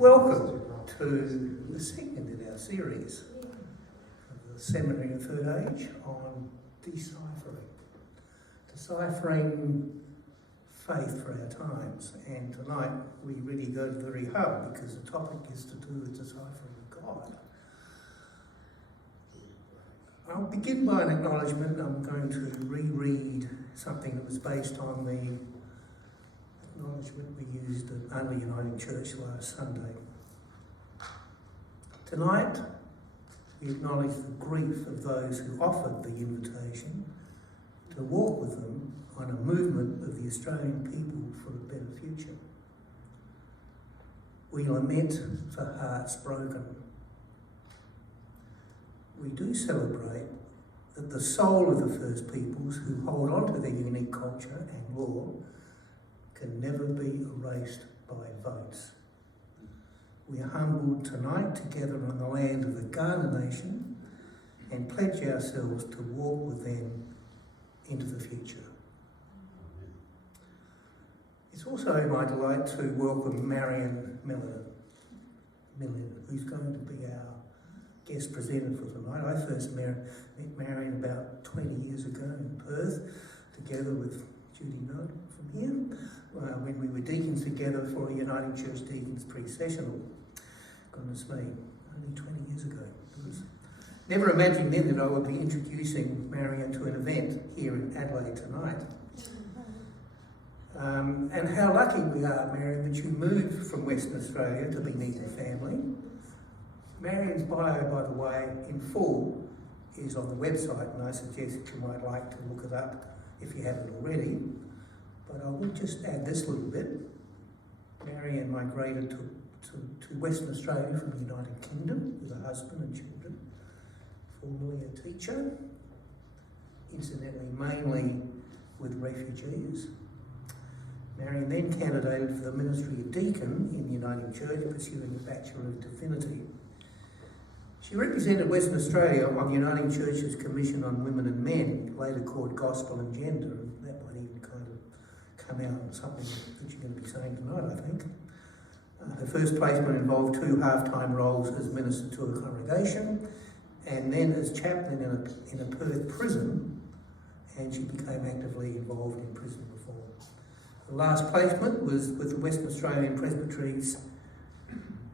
Welcome to the second in our series of the Seminary of Third Age on deciphering faith for our times. And tonight we really go to the very hub because the topic is to do with deciphering God. I'll begin by an acknowledgement. I'm going to reread something that was based on the acknowledgement we used at Only Uniting Church last Sunday. Tonight, we acknowledge the grief of those who offered the invitation to walk with them on a movement of the Australian people for a better future. We lament for hearts broken. We do celebrate that the soul of the First Peoples who hold on to their unique culture and law can never be erased by votes. We are humbled tonight together on the land of the Kaurna Nation and pledge ourselves to walk with them into the future. It's also my delight to welcome Marion Millin, who's going to be our guest presenter for tonight. I first met Marion about 20 years ago in Perth, together with Judy Nudd from here, when we were deacons together for a Uniting Church Deacons pre-sessional. Goodness me, only 20 years ago. Never imagined then that I would be introducing Marion to an event here in Adelaide tonight. And how lucky we are, Marion, that you moved from Western Australia to be near your family. Marion's bio, by the way, in full, is on the website, and I suggest that you might like to look it up if you haven't already. But I will just add this little bit. Marion migrated to Western Australia from the United Kingdom with a husband and children, formerly a teacher, incidentally mainly with refugees. Marion then candidated for the ministry of deacon in the Uniting Church, pursuing a Bachelor of Divinity. She represented Western Australia on the Uniting Church's Commission on Women and Men, later called Gospel and Gender, and that might even kind of come out in something that you're going to be saying tonight, I think. Her first placement involved 2 half-time roles as minister to a congregation, and then as chaplain in a Perth prison, and she became actively involved in prison reform. The last placement was with the Western Australian Presbyteries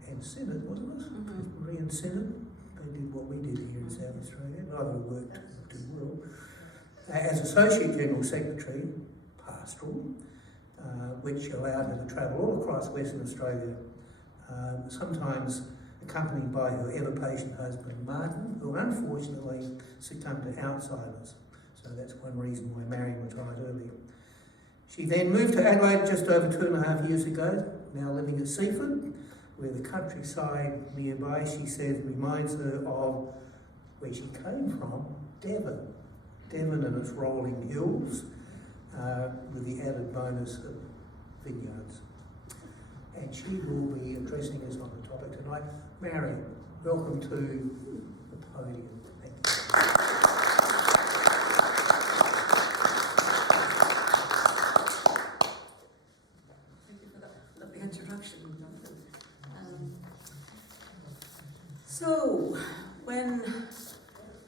and Synod, wasn't it? Presbytery and Synod. They did what we did here in South Australia. Neither worked too well. As Associate General Secretary, pastoral, which allowed her to travel all across Western Australia, sometimes accompanied by her ever-patient husband Martin, who unfortunately succumbed to Alzheimer's. So that's one reason why Marion retired early. She then moved to Adelaide just over 2.5 years ago, now living at Seaford, where the countryside nearby, she says, reminds her of where she came from, Devon and its rolling hills, with the added bonus of vineyards. And she will be addressing us on the topic tonight. Marion, welcome to the podium. Thank you. Thank you for that lovely introduction. So, when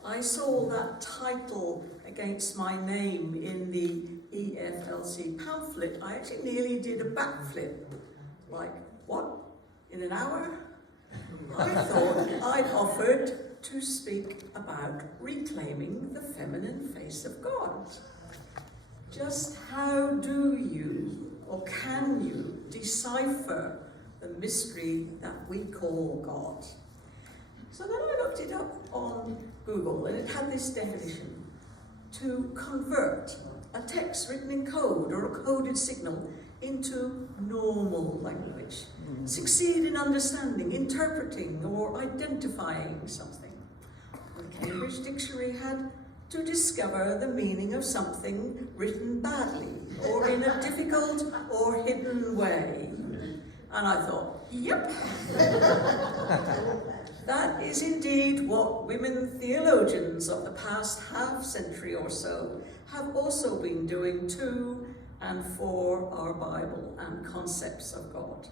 I saw that title against my name in the EFLC pamphlet, I actually nearly did a backflip. Like, what? In an hour? I thought I'd offered to speak about reclaiming the feminine face of God. Just how do you, or can you, decipher the mystery that we call God? So then I looked it up on Google, and it had this definition: to convert a text written in code or a coded signal into normal language, succeed in understanding, interpreting, or identifying something. The Cambridge Dictionary had to discover the meaning of something written badly or in a difficult or hidden way. And I thought, yep. That is indeed what women theologians of the past half-century or so have also been doing to and for our Bible and concepts of God.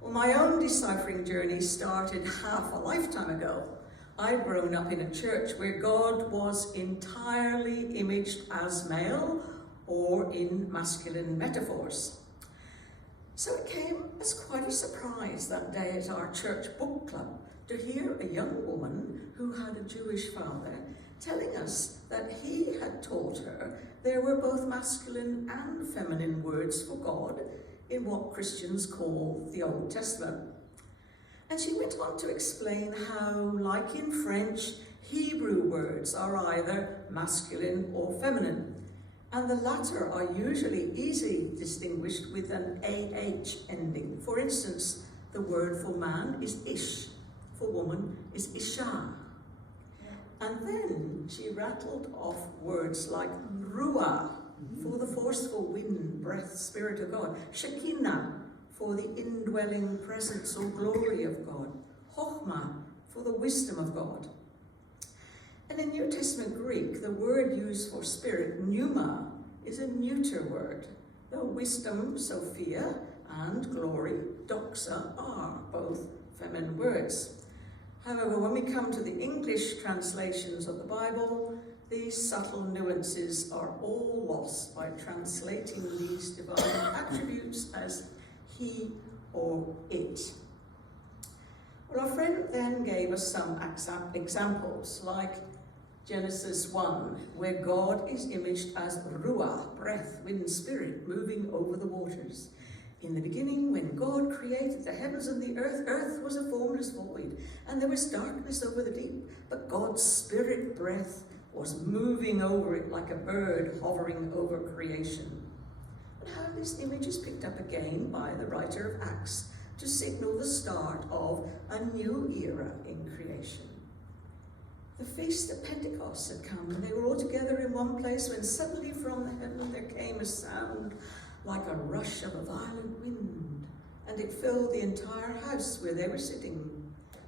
Well, my own deciphering journey started half a lifetime ago. I'd grown up in a church where God was entirely imaged as male or in masculine metaphors. So it came as quite a surprise that day at our church book club to hear a young woman who had a Jewish father telling us that he had taught her there were both masculine and feminine words for God in what Christians call the Old Testament. And she went on to explain how, like in French, Hebrew words are either masculine or feminine, and the latter are usually easily distinguished with an AH ending. For instance, the word for man is ish, for woman is isha. And then she rattled off words like ruah, for the forceful wind, breath, spirit of God, shekinah, for the indwelling presence or glory of God, chokhmah, for the wisdom of God. And in New Testament Greek, the word used for spirit, pneuma, is a neuter word, though wisdom, Sophia, and glory, doxa, are both feminine words. However, when we come to the English translations of the Bible, these subtle nuances are all lost by translating these divine attributes as he or it. Well, our friend then gave us some examples, like Genesis 1, where God is imaged as ruah, breath, wind, spirit, moving over the waters. In the beginning, when God created the heavens and the earth was a formless void, and there was darkness over the deep, but God's spirit breath was moving over it like a bird hovering over creation. And how this image is picked up again by the writer of Acts to signal the start of a new era in creation. The feast of Pentecost had come, and they were all together in one place when suddenly from the heaven there came a sound like a rush of a violent wind, and it filled the entire house where they were sitting.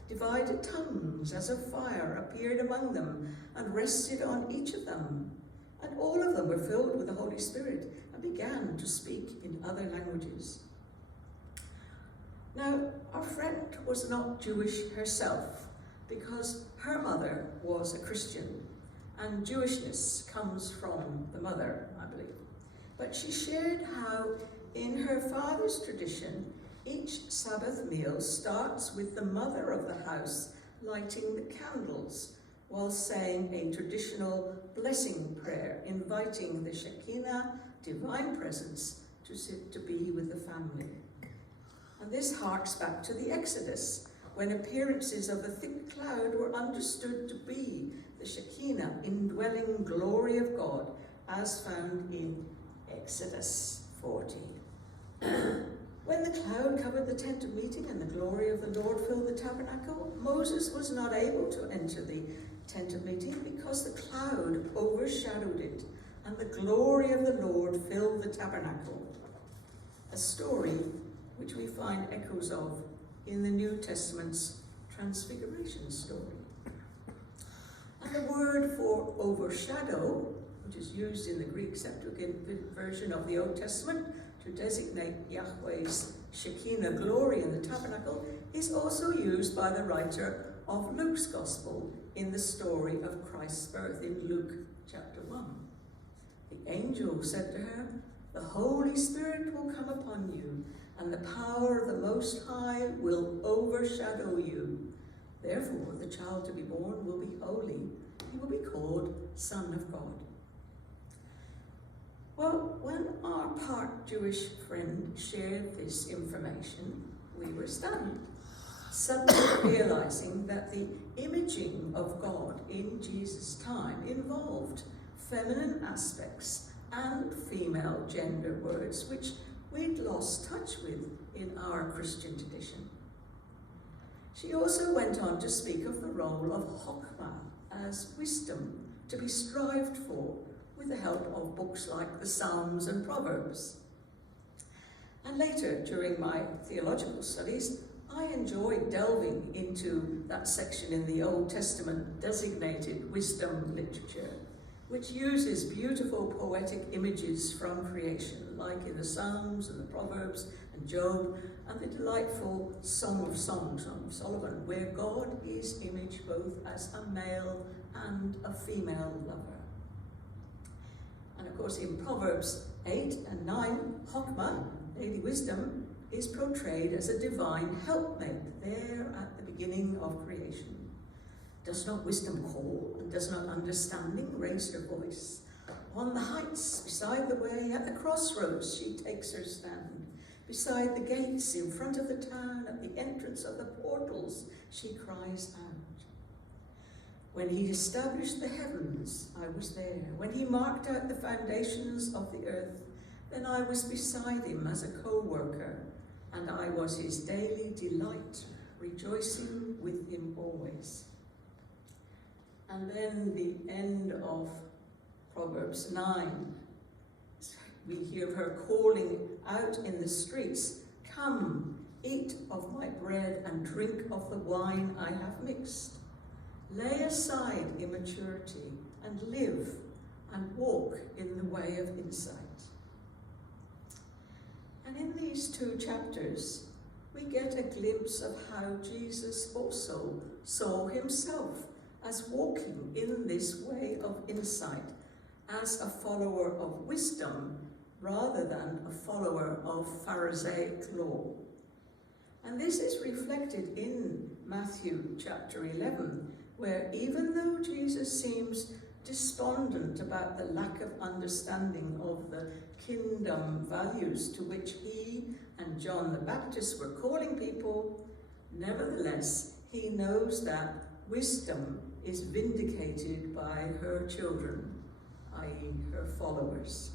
Divided tongues as of fire appeared among them and rested on each of them. And all of them were filled with the Holy Spirit and began to speak in other languages. Now, our friend was not Jewish herself because her mother was a Christian, and Jewishness comes from the mother, I believe. But she shared how, in her father's tradition, each Sabbath meal starts with the mother of the house lighting the candles while saying a traditional blessing prayer, inviting the Shekinah, divine presence, to be with the family. And this harks back to the Exodus, when appearances of the thick cloud were understood to be the Shekinah, indwelling glory of God, as found in Exodus 40. When the cloud covered the tent of meeting and the glory of the Lord filled the tabernacle, Moses was not able to enter the tent of meeting because the cloud overshadowed it, and the glory of the Lord filled the tabernacle. A story which we find echoes of in the New Testament's Transfiguration story. And the word for overshadow, which is used in the Greek Septuagint version of the Old Testament to designate Yahweh's Shekinah glory in the tabernacle, is also used by the writer of Luke's Gospel in the story of Christ's birth in Luke chapter 1. The angel said to her, "The Holy Spirit will come upon you, and the power of the Most High will overshadow you. Therefore, the child to be born will be holy. He will be called Son of God." Well, when our part Jewish friend shared this information, we were stunned, suddenly realizing that the imaging of God in Jesus' time involved feminine aspects and female gender words, which we'd lost touch with in our Christian tradition. She also went on to speak of the role of chokhmah as wisdom to be strived for with the help of books like the Psalms and Proverbs. And later, during my theological studies, I enjoyed delving into that section in the Old Testament designated wisdom literature, which uses beautiful poetic images from creation, like in the Psalms and the Proverbs and Job, and the delightful Song of Songs of Solomon, where God is imaged both as a male and a female lover. And of course in Proverbs 8 and 9, Chokmah, Lady Wisdom, is portrayed as a divine helpmate there at the beginning of creation. Does not wisdom call, and does not understanding raise her voice? On the heights, beside the way, at the crossroads, she takes her stand. Beside the gates, in front of the town, at the entrance of the portals, she cries out. When he established the heavens, I was there. When he marked out the foundations of the earth, then I was beside him as a co-worker, and I was his daily delight, rejoicing with him always. And then the end of Proverbs 9, we hear her calling out in the streets, "Come, eat of my bread and drink of the wine I have mixed. Lay aside immaturity and live and walk in the way of insight." And in these two chapters, we get a glimpse of how Jesus also saw himself as walking in this way of insight, as a follower of wisdom rather than a follower of Pharisaic law. And this is reflected in Matthew chapter 11, where even though Jesus seems despondent about the lack of understanding of the kingdom values to which he and John the Baptist were calling people, nevertheless, he knows that wisdom is vindicated by her children, i.e. her followers.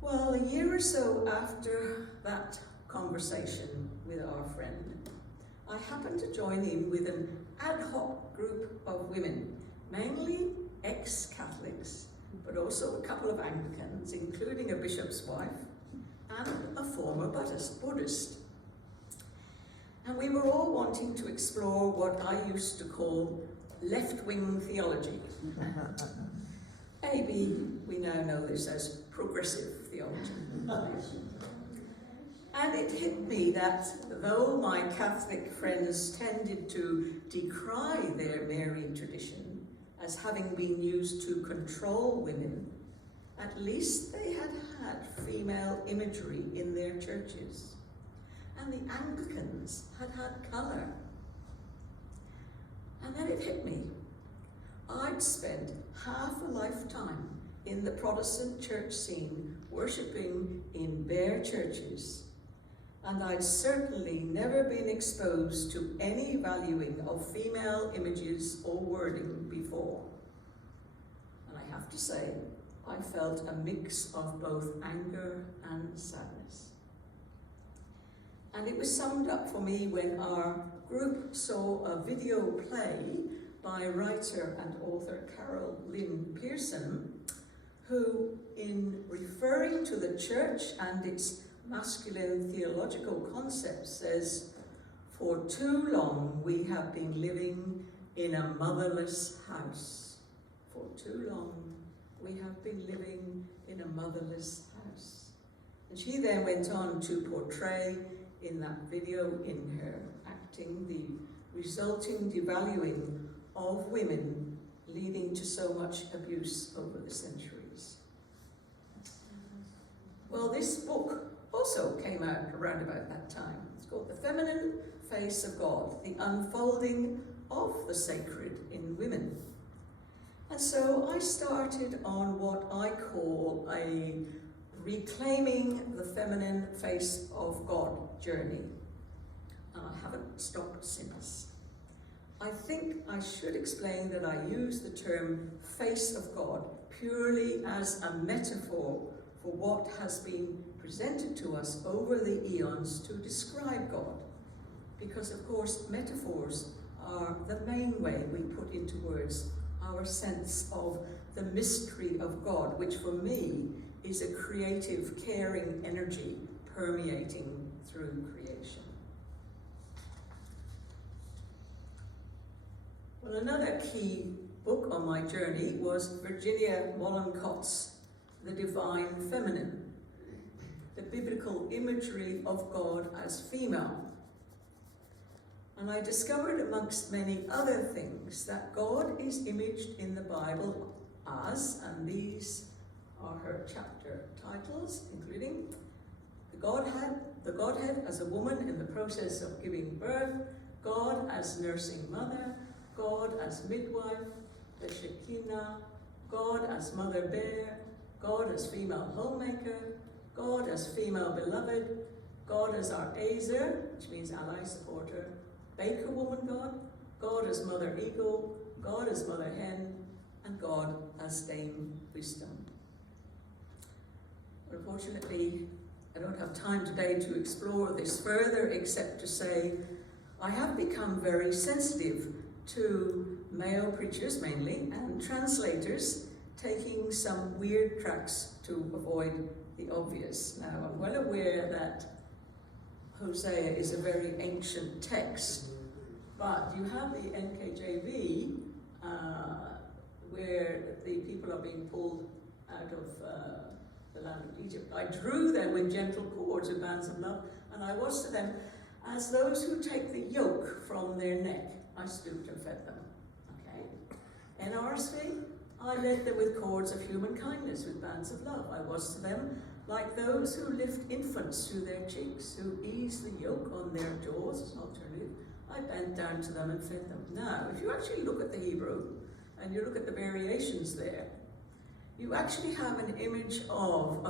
Well, a year or so after that conversation with our friend, I happened to join in with an ad hoc group of women, mainly ex-Catholics, but also a couple of Anglicans, including a bishop's wife, and a former Buddhist. And we were all wanting to explore what I used to call left-wing theology. Maybe we now know this as progressive theology. And it hit me that though my Catholic friends tended to decry their Marian tradition as having been used to control women, at least they had had female imagery in their churches. And the Anglicans had had colour. And then it hit me. I'd spent half a lifetime in the Protestant church scene, worshipping in bare churches, and I'd certainly never been exposed to any valuing of female images or wording before. And I have to say, I felt a mix of both anger and sadness. And it was summed up for me when our group saw a video play by writer and author Carol Lynn Pearson, who, in referring to the church and its masculine theological concepts, says, "For too long we have been living in a motherless house. For too long we have been living in a motherless house." And she then went on to portray in that video, in her acting, the resulting devaluing of women, leading to so much abuse over the centuries. Well, this book also came out around about that time. It's called The Feminine Face of God, the unfolding of the sacred in women. And so I started on what I call a reclaiming the feminine face of God journey. And I haven't stopped since. I think I should explain that I use the term face of God purely as a metaphor for what has been presented to us over the eons to describe God. Because of course, metaphors are the main way we put into words our sense of the mystery of God, which for me is a creative, caring energy permeating through creation. Well, another key book on my journey was Virginia Mollencott's The Divine Feminine, the biblical imagery of God as female. And I discovered, amongst many other things, that God is imaged in the Bible as, and these are her chapter titles, including the Godhead as a woman in the process of giving birth, God as nursing mother, God as midwife, the Shekinah, God as mother bear, God as female homemaker, God as female beloved, God as our Azer, which means ally, supporter, baker woman God, God as mother eagle, God as mother hen, and God as Dame Wisdom. Unfortunately, I don't have time today to explore this further, except to say I have become very sensitive to male preachers mainly and translators taking some weird tracks to avoid the obvious. Now, I'm well aware that Hosea is a very ancient text, but you have the NKJV where the people are being pulled out of the land of Egypt. I drew them with gentle cords with bands of love, and I was to them as those who take the yoke from their neck. I stooped and fed them. Okay. NRSV, I led them with cords of human kindness with bands of love. I was to them like those who lift infants to their cheeks, who ease the yoke on their jaws as an alternative. I bent down to them and fed them. Now, if you actually look at the Hebrew, and you look at the variations there, you actually have an image of,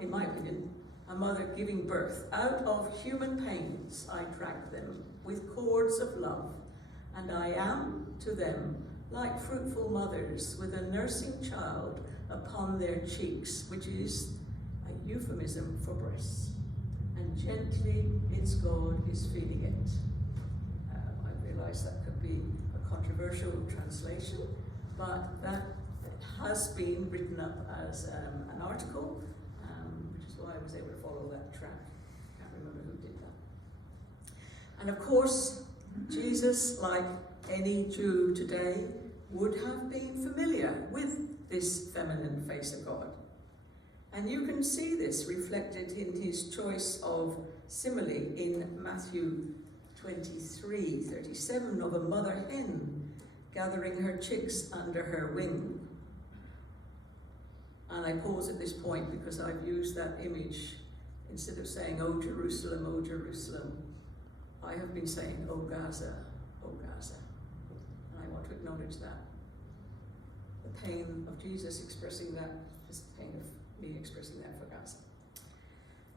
in my opinion, a mother giving birth. Out of human pains I dragged them with cords of love, and I am to them like fruitful mothers with a nursing child upon their cheeks, which is a euphemism for breasts. And gently its God is feeding it. I realize that could be a controversial translation, but that has been written up as an article, which is why I was able to follow that track. I can't remember who did that. And of course, Jesus, like any Jew today, would have been familiar with this feminine face of God. And you can see this reflected in his choice of simile in Matthew 23:37 of a mother hen gathering her chicks under her wing. And I pause at this point because I've used that image. Instead of saying, "Oh Jerusalem," I have been saying, "Oh Gaza, oh Gaza." And I want to acknowledge that. The pain of Jesus expressing that is the pain of me expressing that for Gaza.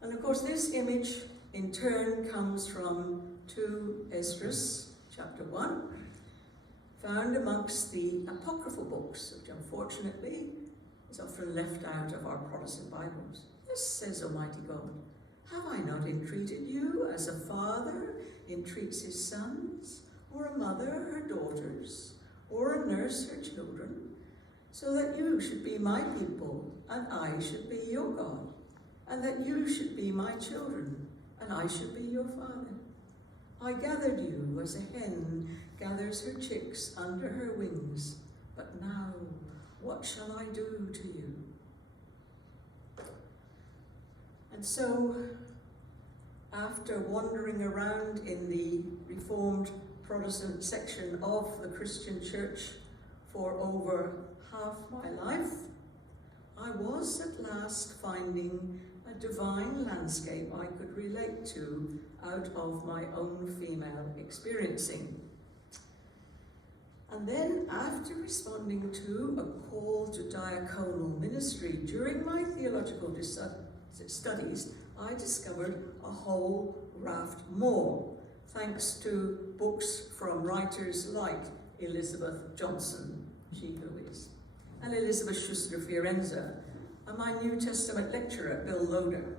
And of course, this image in turn comes from 2 Esdras, chapter 1, found amongst the apocryphal books, which unfortunately is often left out of our Protestant Bibles. Thus says Almighty God, have I not entreated you as a father entreats his sons, or a mother her daughters, or a nurse her children, so that you should be my people, and I should be your God, and that you should be my children, and I should be your father. I gathered you as a hen gathers her chicks under her wings, but now what shall I do to you? And so, after wandering around in the Reformed Protestant section of the Christian church for over half my life, I was at last finding a divine landscape I could relate to out of my own female experiencing. And then, after responding to a call to diaconal ministry during my theological studies, I discovered a whole raft more, thanks to books from writers like Elizabeth Johnson, she who is, and Elizabeth Schuster Fiorenza, and my New Testament lecturer, Bill Loader.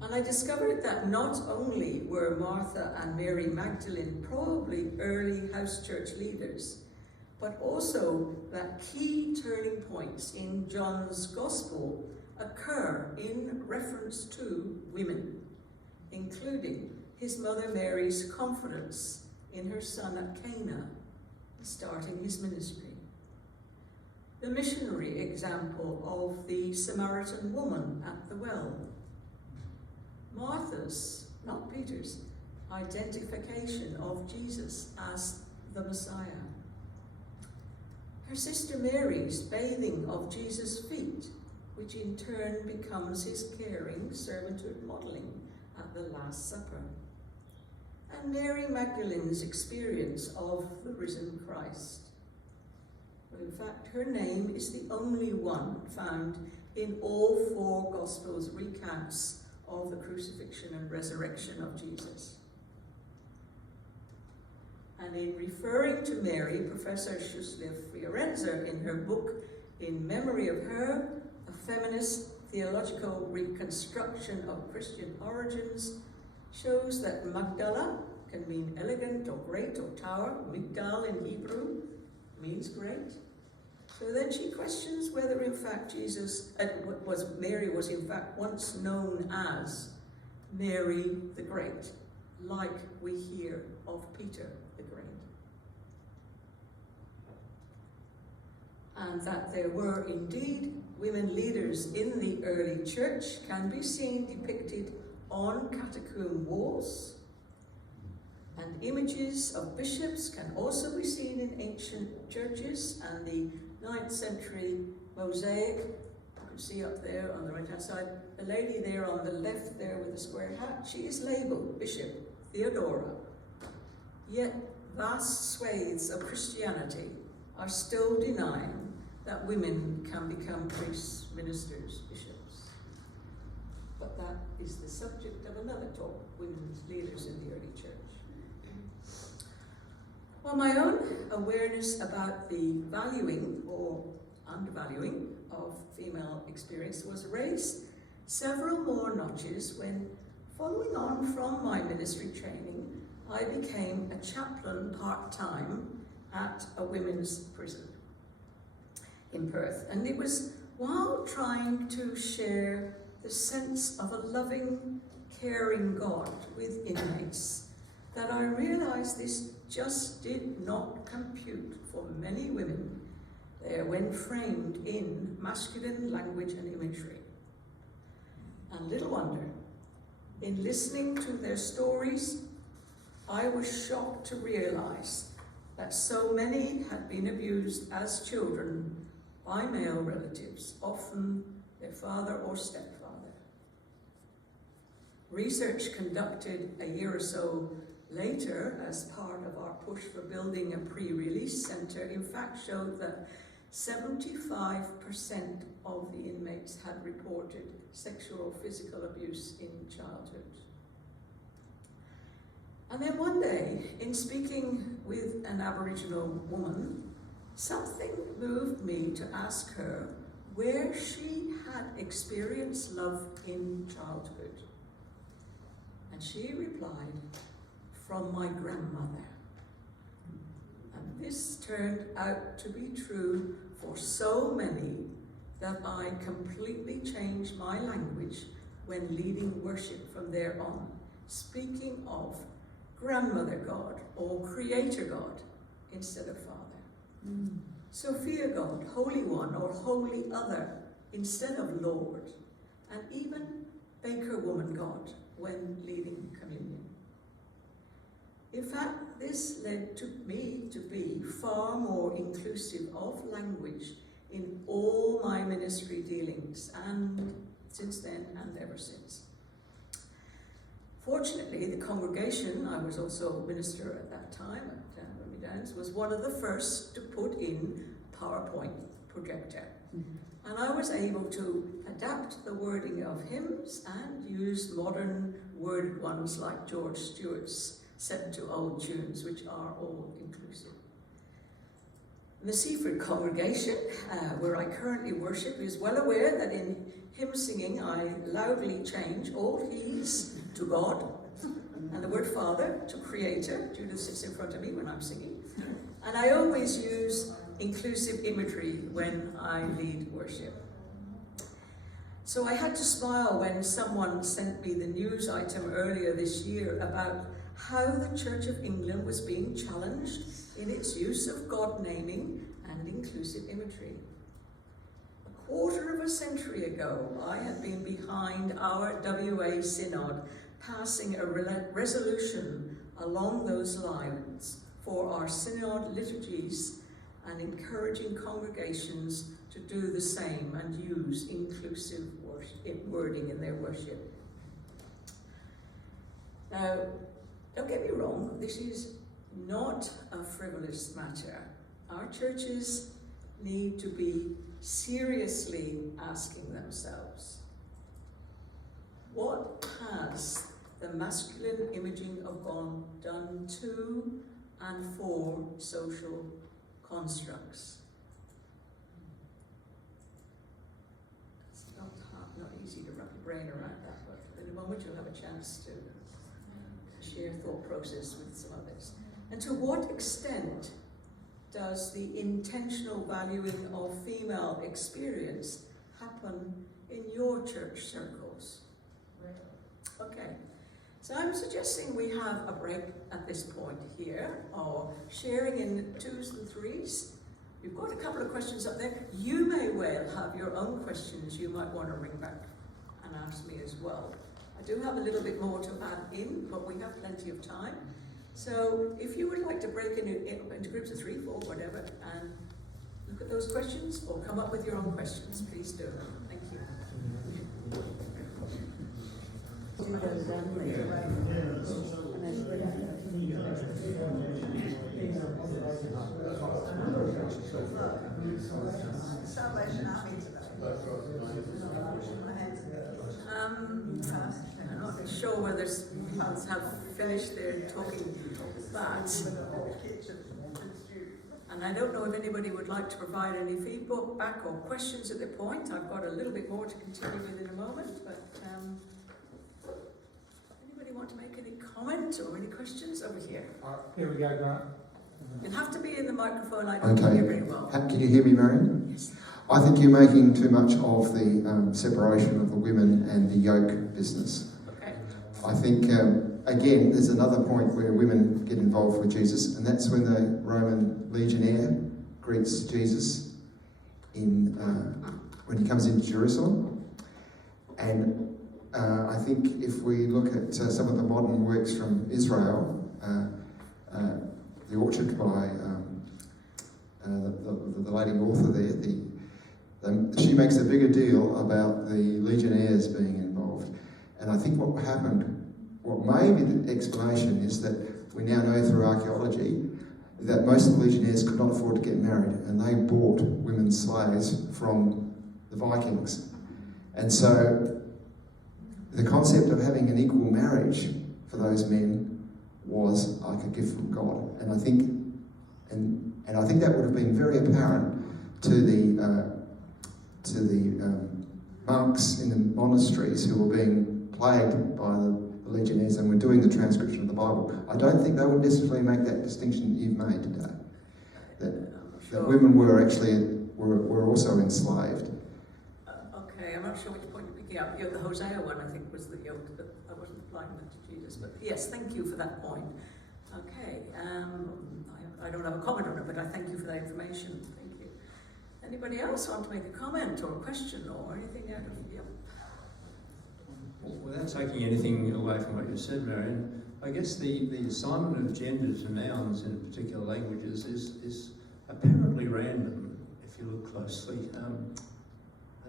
And I discovered that not only were Martha and Mary Magdalene probably early house church leaders, but also that key turning points in John's Gospel occur in reference to women, including his mother Mary's confidence in her son at Cana, starting his ministry. The missionary example of the Samaritan woman at the well. Martha's, not Peter's, identification of Jesus as the Messiah. Her sister Mary's bathing of Jesus' feet, which in turn becomes his caring servanthood modelling at the Last Supper. And Mary Magdalene's experience of the risen Christ. In fact, her name is the only one found in all 4 Gospels' recounts of the crucifixion and resurrection of Jesus. And in referring to Mary, Professor Schussler Fiorenza, in her book In Memory of Her, A Feminist Theological Reconstruction of Christian Origins, shows that Magdala can mean elegant or great or tower. Migdal in Hebrew means great. So then she questions whether in fact Mary was in fact once known as Mary the Great, like we hear of Peter the Great. And that there were indeed women leaders in the early church can be seen depicted on catacomb walls, and images of bishops can also be seen in ancient churches, and the 9th century mosaic, you can see up there on the right hand side, the lady there on the left there with the square hat, she is labelled Bishop Theodora. Yet vast swathes of Christianity are still denying that women can become priests, ministers, bishops. But that is the subject of another talk, women's leaders in the early church. Well, my own awareness about the valuing or undervaluing of female experience was raised several more notches when, following on from my ministry training, I became a chaplain part-time at a women's prison in Perth. And it was while trying to share the sense of a loving, caring God with inmates that I realized this just did not compute for many women there when framed in masculine language and imagery. And little wonder, in listening to their stories, I was shocked to realize that so many had been abused as children by male relatives, often their father or stepfather. Research conducted a year or so later, as part of our push for building a pre-release centre, in fact showed that 75% of the inmates had reported sexual or physical abuse in childhood. And then one day, in speaking with an Aboriginal woman, something moved me to ask her where she had experienced love in childhood. And she replied, from my grandmother. And this turned out to be true for so many that I completely changed my language when leading worship from there on, speaking of grandmother God or creator God instead of father. Sophia God, Holy One or Holy Other instead of Lord, and even Baker Woman God when leading communion. In fact, this led to me to be far more inclusive of language in all my ministry dealings, and since then and ever since. Fortunately, the congregation, I was also a minister at that time at Remy Downs, was one of the first to put in a PowerPoint projector. And I was able to adapt the wording of hymns and use modern worded ones like George Stewart's set to old tunes, which are all inclusive. The Seaford congregation, where I currently worship, is well aware that in hymn singing I loudly change all he's to God and the word Father to Creator. Judith sits in front of me when I'm singing. And I always use inclusive imagery when I lead worship. So I had to smile when someone sent me the news item earlier this year about how the Church of England was being challenged in its use of God naming and inclusive imagery. A quarter of a century ago, I had been behind our WA Synod passing a resolution along those lines for our Synod liturgies and encouraging congregations to do the same and use inclusive wording in their worship. Now, don't get me wrong, this is not a frivolous matter. Our churches need to be seriously asking themselves, what has the masculine imaging of God done to and for social constructs? It's not easy to wrap your brain around that, but in a moment you'll have a chance to share thought process with some of this. And to what extent does the intentional valuing of female experience happen in your church circles? Okay, so I'm suggesting we have a break at this point here, or sharing in 2s and 3s. You've got a couple of questions up there. You may well have your own questions you might want to bring back and ask me as well. I do have a little bit more to add in, but we have plenty of time. So if you would like to break into groups of 3, 4, whatever, and look at those questions, or come up with your own questions, please do. Thank you. I'm not sure whether others have finished their talking, but and I don't know if anybody would like to provide any feedback or questions at the point. I've got a little bit more to continue with in a moment, but anybody want to make any comment or any questions over here? Here we go, Grant. You'll have to be in the microphone. I don't hear very well. Can you hear me, Marion? Yes. I think you're making too much of the separation of the women and the yoke business. Okay. I think, again, there's another point where women get involved with Jesus, and that's when the Roman legionnaire greets Jesus when he comes into Jerusalem. And I think if we look at some of the modern works from Israel, The Orchard by the lady author there, she makes a bigger deal about the legionnaires being involved. And I think what happened, what may be the explanation, is that we now know through archaeology that most of the legionnaires could not afford to get married, and they bought women's slaves from the Vikings. And so the concept of having an equal marriage for those men was like a gift from God. And I think that would have been very apparent to the monks in the monasteries who were being plagued by the legionnaires and were doing the transcription of the Bible. I don't think they would necessarily make that distinction that you've made today. That women were actually were also enslaved. Okay, I'm not sure which point you're picking up. The Hosea one, I think, was the yoke, but I wasn't applying that to Jesus. But yes, thank you for that point. Okay, I don't have a comment on it, but I thank you for that information. Thank you. Anybody else want to make a comment or a question or anything out of you? Without taking anything away from what you said, Marion, I guess the assignment of gender to nouns in particular languages is apparently random if you look closely. And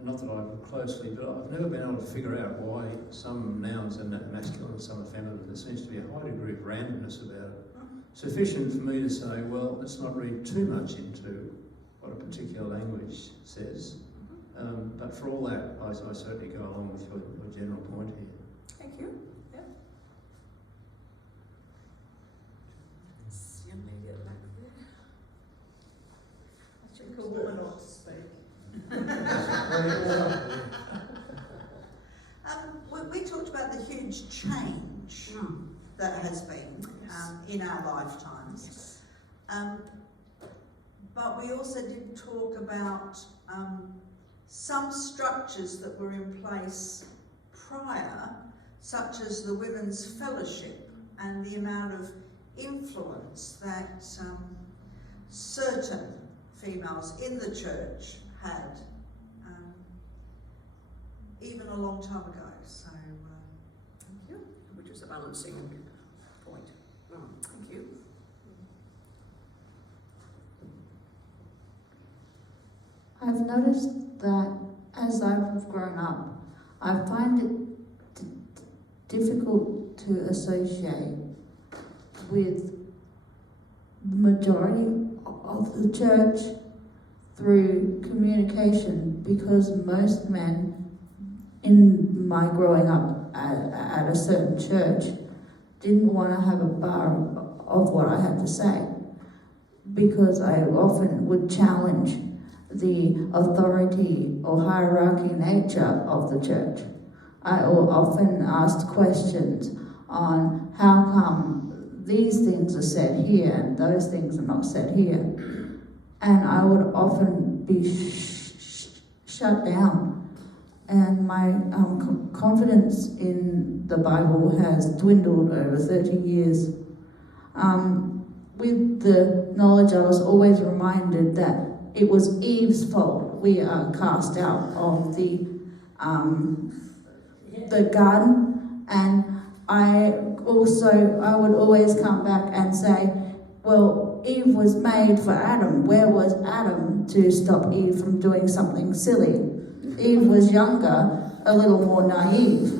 not that I look closely, but I've never been able to figure out why some nouns are masculine and some are feminine. There seems to be a high degree of randomness about it. Sufficient for me to say, well, let's not read too much into what a particular language says. But for all that, I certainly go along with your general point here. Thank you. Yeah. This young lady at the back there. I think a woman ought to speak. We talked about the huge change that has been in our lifetimes. Yes. But we also did talk about some structures that were in place prior, such as the women's fellowship and the amount of influence that certain females in the church had even a long time ago. So, Thank you. Which is a balancing point. Thank you. I've noticed that as I've grown up, I find it difficult to associate with the majority of the church through communication, because most men in my growing up at a certain church didn't want to have a bar of what I had to say, because I often would challenge the authority or hierarchy nature of the church. I often asked questions on how come these things are said here and those things are not said here. And I would often be shut down. And my confidence in the Bible has dwindled over 30 years. With the knowledge, I was always reminded that it was Eve's fault. We are cast out of the garden, and I would always come back and say, well, Eve was made for Adam. Where was Adam to stop Eve from doing something silly? Eve was younger, a little more naive,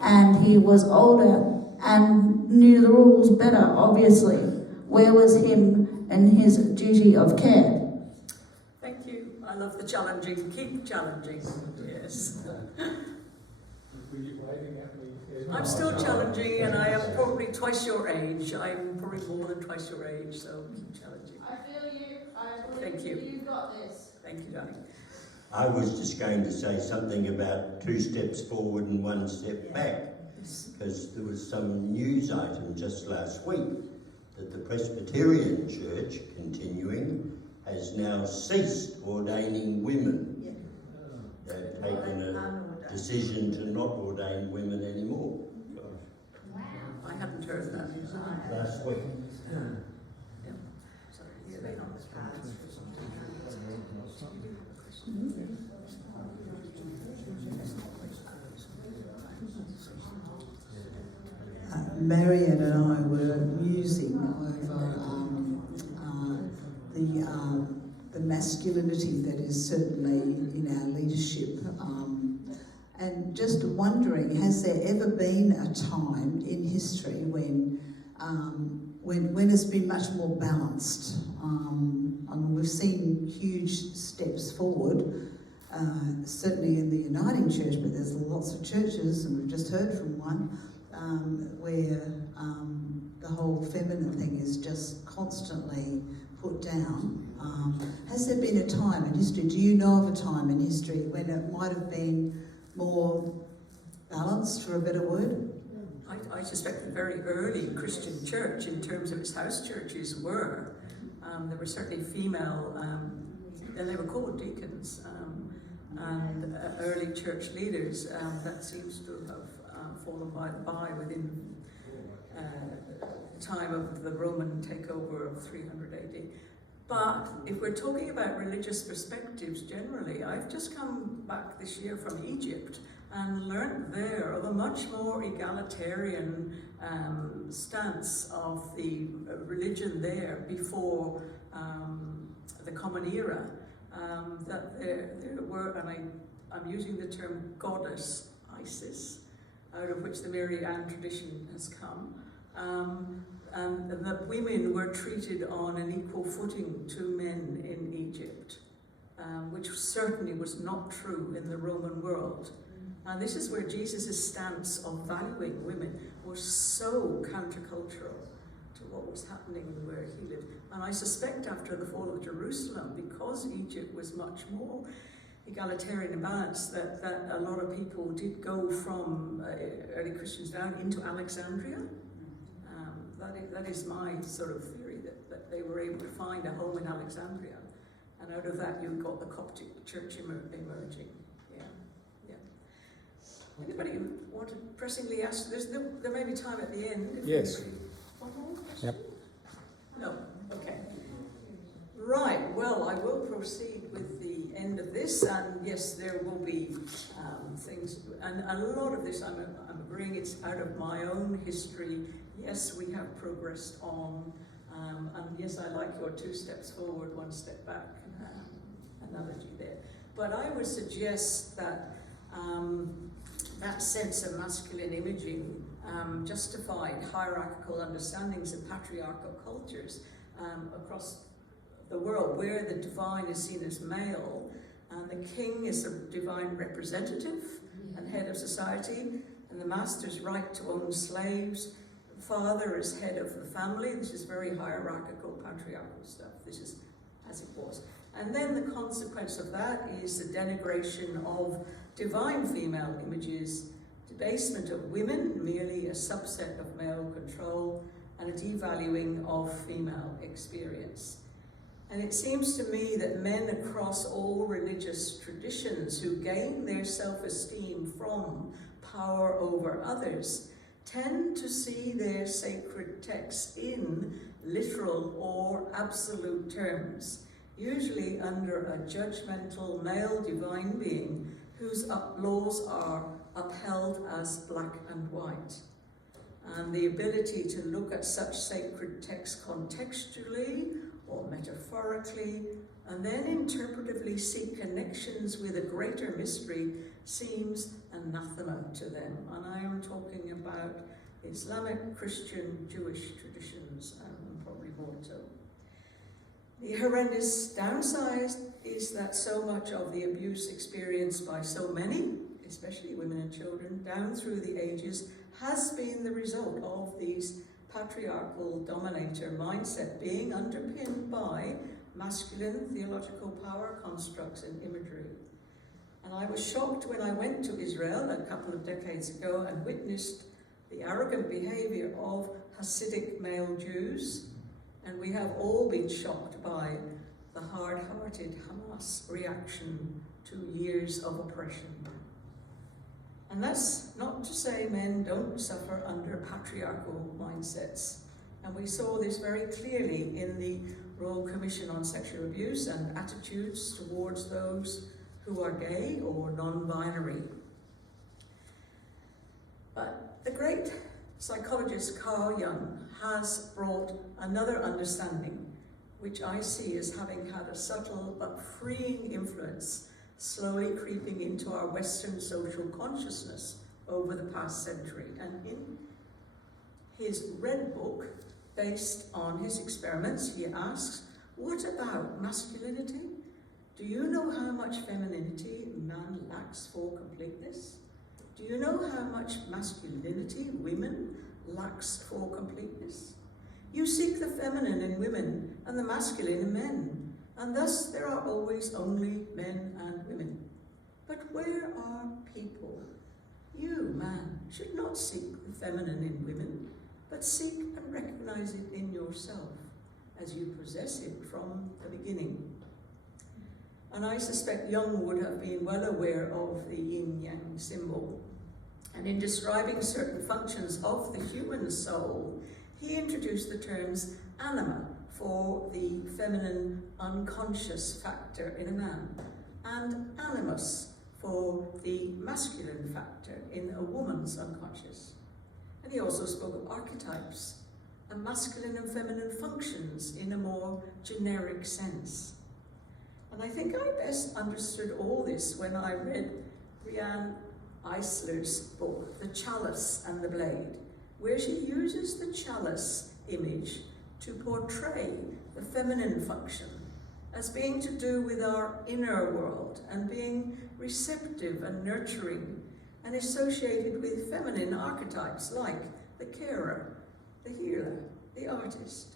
and he was older and knew the rules better, obviously. Where was him and his duty of care? Thank you. I love the challenging. Keep challenging. Yes. I'm still challenging, and I am probably twice your age. I'm probably more than twice your age, so keep challenging. I feel you. I believe Thank you. You've got this. Thank you, darling. I was just going to say something about 2 steps forward and 1 step back, because there was some news item just last week that the Presbyterian Church, continuing, has now ceased ordaining women. They've taken a decision to not ordain women anymore. Wow. I hadn't heard that. Last week. Yeah. So, yeah, they know. Marion and I were musing over the masculinity that is certainly in our leadership, and just wondering, has there ever been a time in history when it's been much more balanced? I mean, we've seen huge steps forward, certainly in the Uniting Church, but there's lots of churches, and we've just heard from one, where the whole feminine thing is just constantly put down. Has there been a time in history, do you know of a time in history when it might have been more balanced, for a better word? I suspect the very early Christian church, in terms of its house churches, were. There were certainly female, and they were called deacons, and early church leaders. That seems to have fallen by within the time of the Roman takeover of 300 AD. But if we're talking about religious perspectives generally, I've just come back this year from Egypt and learnt there of a much more egalitarian stance of the religion there before the Common Era. That there were, and I'm using the term goddess Isis, out of which the Marian tradition has come, and that women were treated on an equal footing to men in Egypt, which certainly was not true in the Roman world. And this is where Jesus' stance of valuing women was so countercultural to what was happening where he lived. And I suspect after the fall of Jerusalem, because Egypt was much more egalitarian and balanced, that a lot of people did go from early Christians down into Alexandria. That is my sort of theory, that they were able to find a home in Alexandria. And out of that you got the Coptic church emerging. Yeah. Anybody want want to pressingly ask? There may be time at the end. Yes. One more question? Yep. No. Okay. Right. Well, I will proceed with the end of this, and yes, there will be things, and a lot of this I'm agreeing it's out of my own history. Yes, we have progressed on, and yes, I like your 2 steps forward, 1 step back analogy there. But I would suggest that that sense of masculine imaging justified hierarchical understandings of patriarchal cultures across the world, where the divine is seen as male, and the king is a divine representative and head of society, and the master's right to own slaves, the father is head of the family. This is very hierarchical, patriarchal stuff. This is as it was. And then the consequence of that is the denigration of divine female images, debasement of women, merely a subset of male control, and a devaluing of female experience. And it seems to me that men across all religious traditions who gain their self-esteem from power over others tend to see their sacred texts in literal or absolute terms, usually under a judgmental male divine being whose laws are upheld as black and white. And the ability to look at such sacred texts contextually or metaphorically, and then interpretively seek connections with a greater mystery seems anathema to them. And I am talking about Islamic, Christian, Jewish traditions, and probably more so. The horrendous downside is that so much of the abuse experienced by so many, especially women and children, down through the ages, has been the result of these patriarchal dominator mindset being underpinned by masculine theological power constructs and imagery. And I was shocked when I went to Israel a couple of decades ago and witnessed the arrogant behavior of Hasidic male Jews, and we have all been shocked by the hard-hearted Hamas reaction to years of oppression. And that's not to say men don't suffer under patriarchal mindsets. And we saw this very clearly in the Royal Commission on Sexual Abuse and attitudes towards those who are gay or non-binary. But the great psychologist Carl Jung has brought another understanding, which I see as having had a subtle but freeing influence slowly creeping into our Western social consciousness over the past century. And in his Red Book, based on his experiments, he asks, what about masculinity? Do you know how much femininity man lacks for completeness? Do you know how much masculinity women lacks for completeness? You seek the feminine in women and the masculine in men, and thus there are always only men and women. But where are people? You, man, should not seek the feminine in women, but seek and recognize it in yourself as you possess it from the beginning. And I suspect Jung would have been well aware of the yin-yang symbol. And in describing certain functions of the human soul, he introduced the terms anima for the feminine unconscious factor in a man, and animus for the masculine factor in a woman's unconscious. And he also spoke of archetypes, and masculine and feminine functions in a more generic sense. And I think I best understood all this when I read Brianne Eisler's book, The Chalice and the Blade, where she uses the chalice image to portray the feminine function as being to do with our inner world and being receptive and nurturing and associated with feminine archetypes like the carer, the healer, the artist.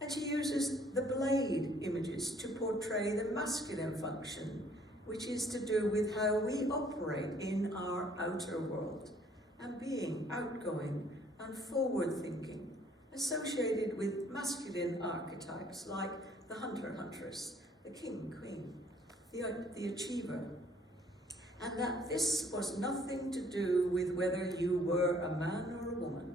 And she uses the blade images to portray the masculine function, which is to do with how we operate in our outer world and being outgoing and forward-thinking, associated with masculine archetypes like the hunter-huntress, the king-queen, the achiever. and that this was nothing to do with whether you were a man or a woman.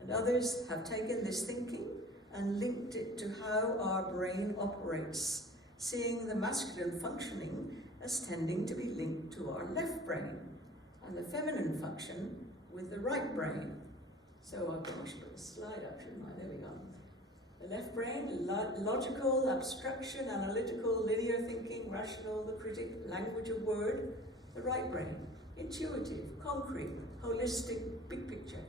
And others have taken this thinking and linked it to how our brain operates, seeing the masculine functioning as tending to be linked to our left brain, and the feminine function with the right brain. So I should put the slide up, shouldn't I? There we go. The left brain, logical, abstraction, analytical, linear thinking, rational, the critic, language of word. The right brain, intuitive, concrete, holistic, big picture,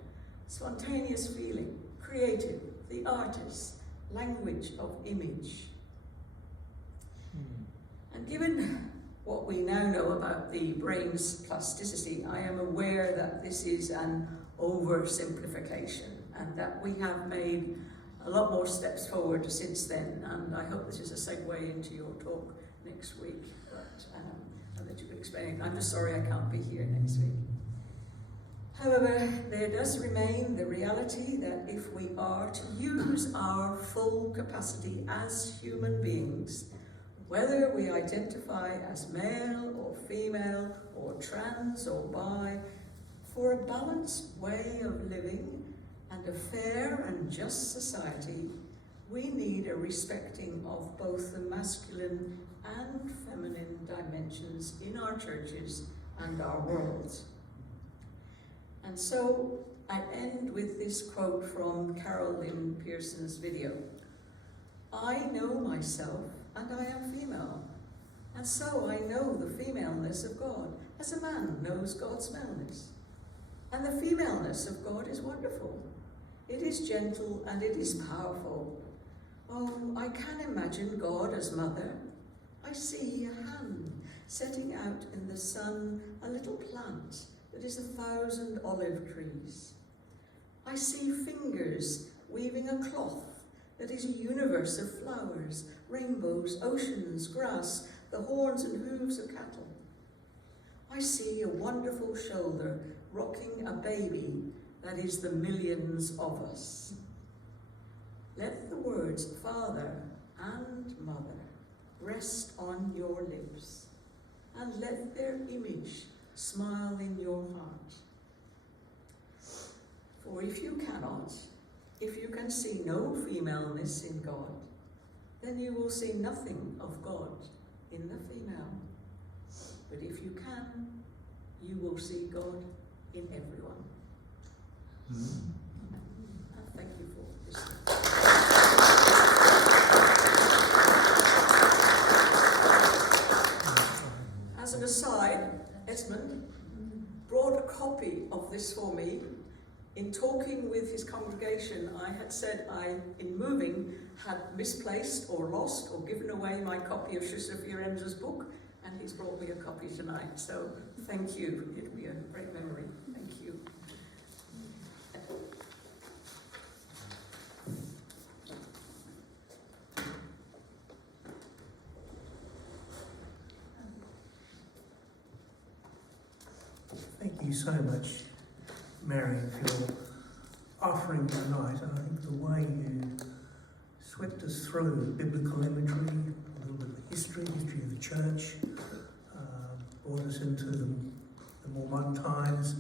spontaneous feeling, creative, the artist, language of image. And given what we now know about the brain's plasticity, I am aware that this is an oversimplification and that we have made a lot more steps forward since then, and I hope this is a segue into your talk next week, but that you can explain. I'm just sorry I can't be here next week. However, there does remain the reality that if we are to use our full capacity as human beings, whether we identify as male or female or trans or bi, for a balanced way of living and a fair and just society, we need a respecting of both the masculine and feminine dimensions in our churches and our worlds. And so I end with this quote from Carol Lynn Pearson's video. I know myself and I am female, and so I know the femaleness of God, as a man knows God's maleness. And the femaleness of God is wonderful. It is gentle and it is powerful. Oh, I can imagine God as mother. I see a hand setting out in the sun a little plant that is 1,000 olive trees. I see fingers weaving a cloth that is a universe of flowers, rainbows, oceans, grass, the horns and hooves of cattle. I see a wonderful shoulder rocking a baby that is the millions of us. Let the words Father and Mother rest on your lips, and let their image smile in your heart. For if you cannot, if you can see no femaleness in God, then you will see nothing of God in the female. But if you can, you will see God in everyone. And thank you for listening. As an aside, Esmond brought a copy of this for me. In talking with his congregation, I had said I, in moving, had misplaced or lost or given away my copy of Schuster Fiorenza's book, and he's brought me a copy tonight. So thank you. It'll be a great memory. Thank you. Thank you so much, Marion, for your offering tonight. And I think the way you swept us through biblical imagery, a little bit of history of the church, brought us into the more modern times.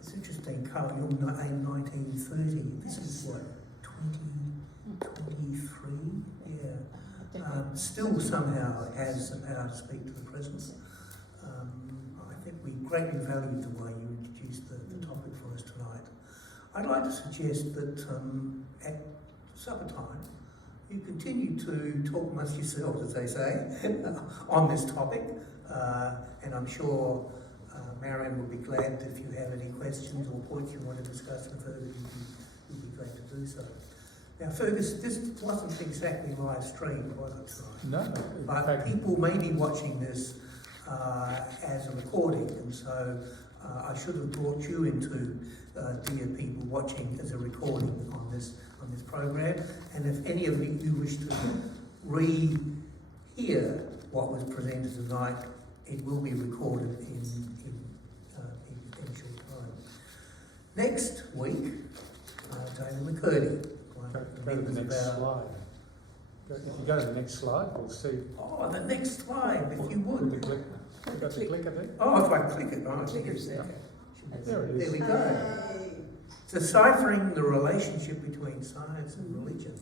It's interesting, Carl, you're in 1930. This is what, 2023? Yeah. Still somehow has the power to speak to the present. I think we greatly valued the way you introduced the topic for us tonight. I'd like to suggest that at supper time, you continue to talk amongst yourselves, as they say, on this topic, and I'm sure Marion will be glad if you have any questions or points you want to discuss with her, you'd be glad to do so. Now, Fergus, this wasn't exactly live streamed, was it, tonight? No. But people may be watching this as a recording, and so I should have brought you into dear people watching as a recording on this program. And if any of you wish to re-hear what was presented tonight, it will be recorded in a short time. Next week, David McCurdy. Go to the next slide. If you go to the next slide, we'll see. Oh, the next slide, if you would. Click. You've got the clicker there? Oh, if I click it, right. Clicker's there. There it There is. we go. Deciphering the relationship between science and religion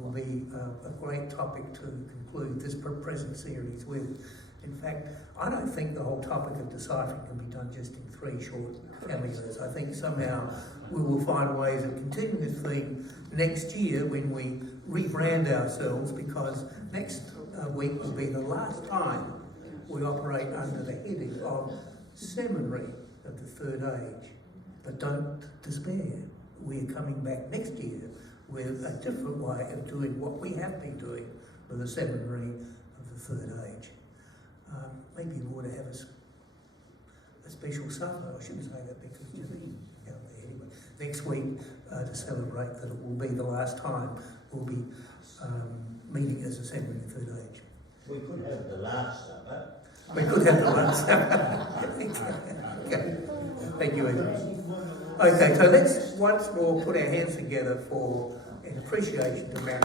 will be a great topic to conclude this present series with. In fact, I don't think the whole topic of deciphering can be done just in 3 short cameos. I think somehow we will find ways of continuing this theme next year when we rebrand ourselves, because next week will be the last time we operate under the heading of Seminary of the Third Age. But don't despair. We're coming back next year with a different way of doing what we have been doing with the Seminary of the Third Age. Maybe we ought to have a special supper. I shouldn't say that because you're out there anyway. Next week, to celebrate that it will be the last time we'll be meeting as a Seminary of the Third Age. We could have the last supper. We could have the last supper. Okay. Thank you, Edward. Okay, so let's once more put our hands together for an appreciation to Marion.